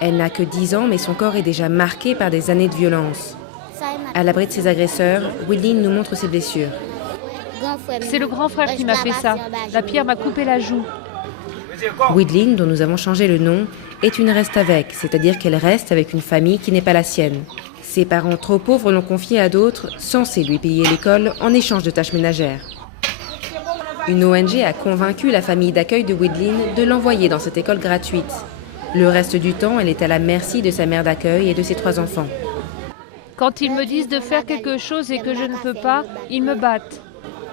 Elle n'a que 10 ans, mais son corps est déjà marqué par des années de violence. À l'abri de ses agresseurs, Widline nous montre ses blessures. C'est le grand frère qui m'a fait ça. La pierre m'a coupé la joue. Widline, dont nous avons changé le nom, est une reste-avec, c'est-à-dire qu'elle reste avec une famille qui n'est pas la sienne. Ses parents trop pauvres l'ont confiée à d'autres, censés lui payer l'école en échange de tâches ménagères. Une ONG a convaincu la famille d'accueil de Widline de l'envoyer dans cette école gratuite. Le reste du temps, elle est à la merci de sa mère d'accueil et de ses 3 enfants. Quand ils me disent de faire quelque chose et que je ne peux pas, ils me battent.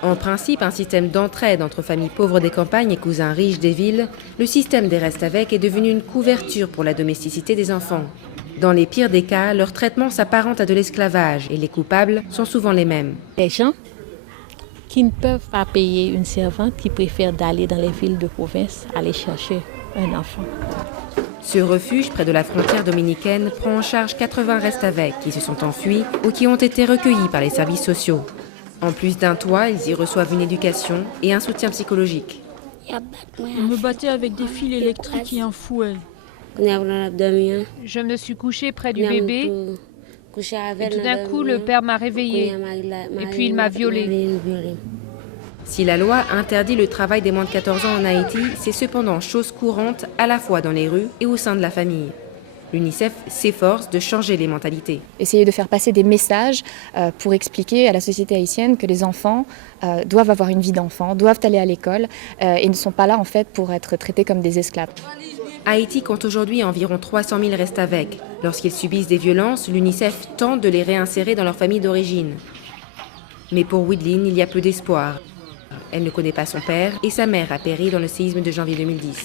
En principe, un système d'entraide entre familles pauvres des campagnes et cousins riches des villes, le système des reste-avec est devenu une couverture pour la domesticité des enfants. Dans les pires des cas, leur traitement s'apparente à de l'esclavage et les coupables sont souvent les mêmes. Les gens qui ne peuvent pas payer une servante, qui préfèrent d'aller dans les villes de province, aller chercher un enfant. Ce refuge, près de la frontière dominicaine, prend en charge 80 reste-avec qui se sont enfuis ou qui ont été recueillis par les services sociaux. En plus d'un toit, ils y reçoivent une éducation et un soutien psychologique. On me battait avec des fils électriques et un fouet. Je me suis couchée près du bébé et tout d'un coup, le père m'a réveillée et puis il m'a violée. Si la loi interdit le travail des moins de 14 ans en Haïti, c'est cependant chose courante à la fois dans les rues et au sein de la famille. L'UNICEF s'efforce de changer les mentalités. Essayer de faire passer des messages pour expliquer à la société haïtienne que les enfants doivent avoir une vie d'enfant, doivent aller à l'école et ne sont pas là en fait pour être traités comme des esclaves. Haïti compte aujourd'hui environ 300 000 reste-avec. Lorsqu'ils subissent des violences, l'UNICEF tente de les réinsérer dans leur famille d'origine. Mais pour Widline, il y a peu d'espoir. Elle ne connaît pas son père et sa mère a péri dans le séisme de janvier 2010.